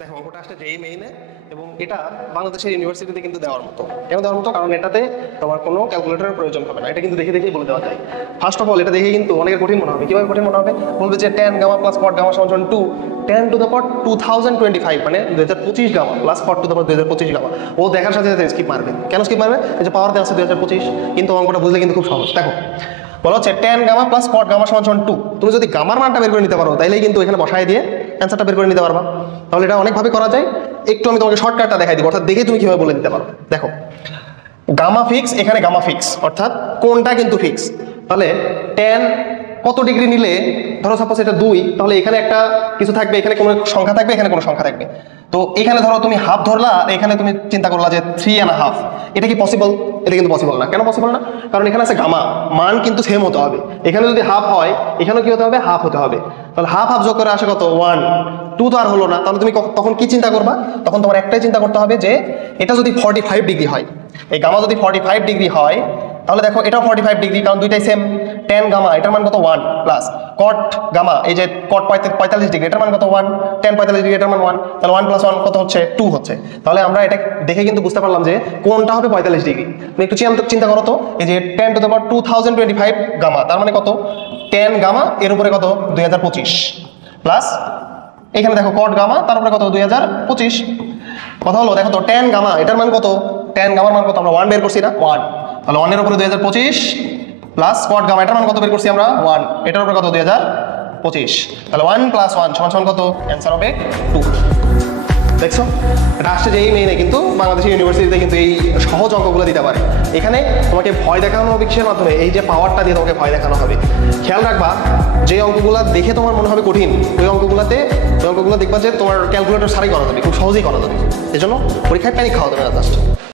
দেখো অঙ্কটা আসলে যেই মেইনে এবং এটা বাংলাদেশের ইউনিভার্সিটিতে কিন্তু দেওয়ার মতো। কেন দেওয়ার মতো? কারণ এটাতে তোমার কোনো ক্যালকুলেটরের প্রয়োজন হবে না। এটা কিন্তু দেখে দেখেই বলে দেওয়া যায়। ফার্স্ট অফ অল এটা দেখে কিন্তু অনেকের কঠিন মনে হবে। কিভাবে কঠিন মনে হবে? বলবে যে tan gamma plus cot gamma সমান 2 tan টু দ্য পাওয়ার 2025 মানে 2025 gamma plus cot to the power 2025 gamma. ও দেখার সাথে সাথে স্কিপ মারবে। কেন স্কিপ মারবে? এই যে পাওয়ার দেওয়া আছে 2025, কিন্তু অঙ্কটা বুঝলে কিন্তু খুব সহজ। দেখো বলা হচ্ছে tan gamma plus cot gamma সমান 2। তুমি যদি গামার মানটা বের করে নিতে পারো তাইলেই কিন্তু এখানে বসায় দিয়ে অ্যান্সারটা বের করে নিতে পারবা। তাহলে এটা অনেকভাবে করা যায়। একটু আমি তোমাকে শর্টকাটটা দেখাই দিব, অর্থাৎ দেখে তুমি কিভাবে বলে দিতে পারো। দেখো গামা ফিক্স, এখানে গামা ফিক্স, অর্থাৎ কোনটা কিন্তু ফিক্স। তাহলে tan কত ডিগ্রি নিলে, ধরো সাপোজ এটা 2, তাহলে এখানে একটা কিছু থাকবে, এখানে কোনো সংখ্যা থাকবে, এখানে কোনো সংখ্যা থাকবে। তো এখানে ধরো তুমি হাফ ধরলা, এখানে তুমি চিন্তা করলা যে 3.5, এটা কি পসিবল? এটা কিন্তু পসিবল না। কেন পসিবল না? কারণ এখানে আছে গামা, মান কিন্তু সেম হতে হবে। এখানে যদি হাফ হয়, এখানেও কি হতে হবে? হাফ হতে হবে। তাহলে হাফ হাফ যোগ করে আসে কত? 1, 2 তো আর হলো না। তাহলে তুমি তখন কি চিন্তা করবা? তখন তোমার একটাই চিন্তা করতে হবে যে এটা যদি 45 ডিগ্রি হয়, এই গামা যদি 45 ডিগ্রি হয়, তাহলে দেখো এটাও 45 ডিগ্রি, কারণ দুইটাই সেম। tan গামা এটার মান কত? 1 প্লাস cot গামা, এই যে cot 45 ডিগ্রি এটার মান কত? 1, tan 45 ডিগ্রি এটার মান 1, তাহলে 1 প্লাস 1 কত হচ্ছে? 2 হচ্ছে। তাহলে আমরা এটা দেখে কিন্তু বুঝতে পারলাম যে কোনটা হবে 45 ডিগ্রি। তুমি একটু চিন্তা করো তো, এই যে tan to the power 2025 gamma, তার মানে কত? tan গামা এর উপরে কত? 2025 প্লাস এখানে দেখো cot গামা, তার উপরে কত? 2025। কথা হলো, দেখো তো tan গামা এটার মান কত? tan গামার মান কত? আমরা 1 বের করছি না? 1, তাহলে 1 এর উপরে 2025 প্লাস cot গামা এটার মান কত বের করছি আমরা? 1, এটার উপরে কত? 2025। তাহলে 1 প্লাস 1 সমান সমান কত? অ্যান্সার হবে 2। দেখছো, এটা আসছে যেই মেইনে কিন্তু বাংলাদেশের ইউনিভার্সিটিতে কিন্তু এই সহজ অঙ্কগুলো দিতে পারে। এখানে তোমাকে ভয় দেখানো হবে কিসের মাধ্যমে? এই যে পাওয়ারটা দিয়ে তোমাকে ভয় দেখানো হবে। খেয়াল রাখবা, যে অঙ্কগুলো দেখে তোমার মনে হবে কঠিন, ওই অঙ্কগুলো দেখবা যে তোমার ক্যালকুলেটর ছাড়াই করা যাবে, খুব সহজেই করা যাবে। এই জন্য পরীক্ষায় প্যানিক খাওয়া যাবে না জাস্ট।